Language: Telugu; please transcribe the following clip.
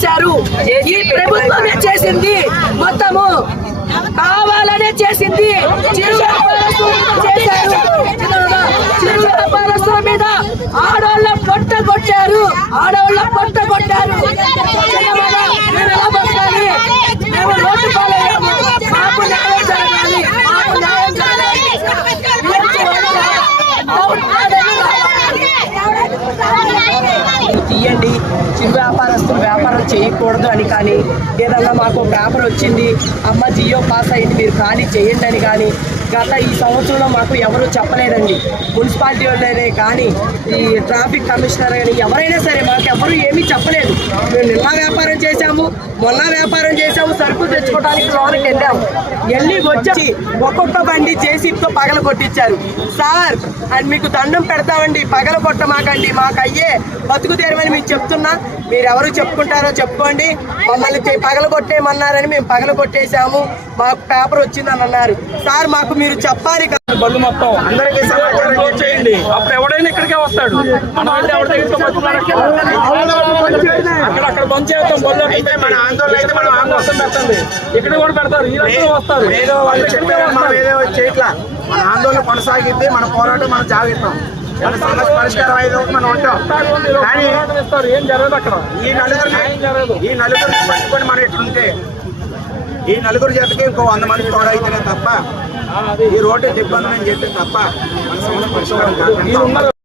చేశారు. ఈ ప్రభుత్వమే చేసింది, మొత్తము కావాలనే చేసింది. చిరు వ్యాపారస్తుల మీద ఆడవాళ్ళ పొట్ట కొట్టారు, ఆడవాళ్ళ పొట్ట కొట్టారు. మేము ఎలా బతకాలి? మేము రోడ్డు పాలయ్యాము. మాకు న్యాయం జరగాలి, మాకు న్యాయం జరగాలి. తీయండి. చిరు వ్యాపారస్తులు వ్యాపారం చేయకూడదు అని కానీ, ఏదన్నా మాకు పేపర్ వచ్చింది అమ్మ జియో పాస్ అయింది మీరు ఖాళీ చేయండి అని కానీ గత ఈ సంవత్సరంలో మాకు ఎవరు చెప్పలేదండి. మున్సిపాలిటీ వాళ్ళనే కానీ ఈ ట్రాఫిక్ కమిషనర్ కానీ ఎవరైనా సరే మాకు ఎవరు ఏమీ చెప్పలేదు. మేము నిన్న వ్యాపారం చేశాము, మొన్న వ్యాపారం చేశాము, సరుకులు తెచ్చుకోవడానికి లోనికి వెళ్ళి వచ్చి ఒక్కొక్క బండి జేసీబీతో పగల కొట్టించారు. సార్ అండ్ మీకు దండం పెడతామండి, పగల కొట్టమాకండి, మాకు అయ్యే బతుకు తెరవని మీకు చెప్తున్నా. మీరు ఎవరు చెప్పుకుంటారో చెప్పుకోండి. మమ్మల్ని పగల కొట్టేయమన్నారని మేము పగల కొట్టేశాము, మాకు పేపర్ వచ్చిందని అన్నారు. సార్ మాకు మీరు చెప్పాలి కదా. బళ్ళు మొత్తం అందరికీ సమాచారం చేయండి, అప్పుడు ఎవడైనా ఇక్కడికే వస్తాడు. మనం అంటే ఎవరి దగ్గర అక్కడ బంద్ చేస్తాం. బళ్ళు అయితే మన ఆందోళన అయితే మనం ఆందోళన పెట్టండి, ఇక్కడ కూడా పెడతారు, వీళ్ళందరూ వస్తారు. ఏదో వాళ్ళు చెప్పారు, మనం ఏదో చేయట్లా. మన ఆందోళన కొనసాగిద్ది, మన పోరాటం మనం జాగిస్తాం, మన సమస్య పరిష్కారం అయితే మనం ఉంటాం. కానీ ఏం జరగదు అక్కడ. ఈ నలుగురిని పట్టుకొని మనం ఇట్లుంటే ఈ నలుగురు చేతకి ఇంకో 100 మంది తోడైతేనే తప్ప ఈ రోడ్డు ఇబ్బంది అని చెప్పి తప్ప మన సమస్య పరిష్కారం కాదు.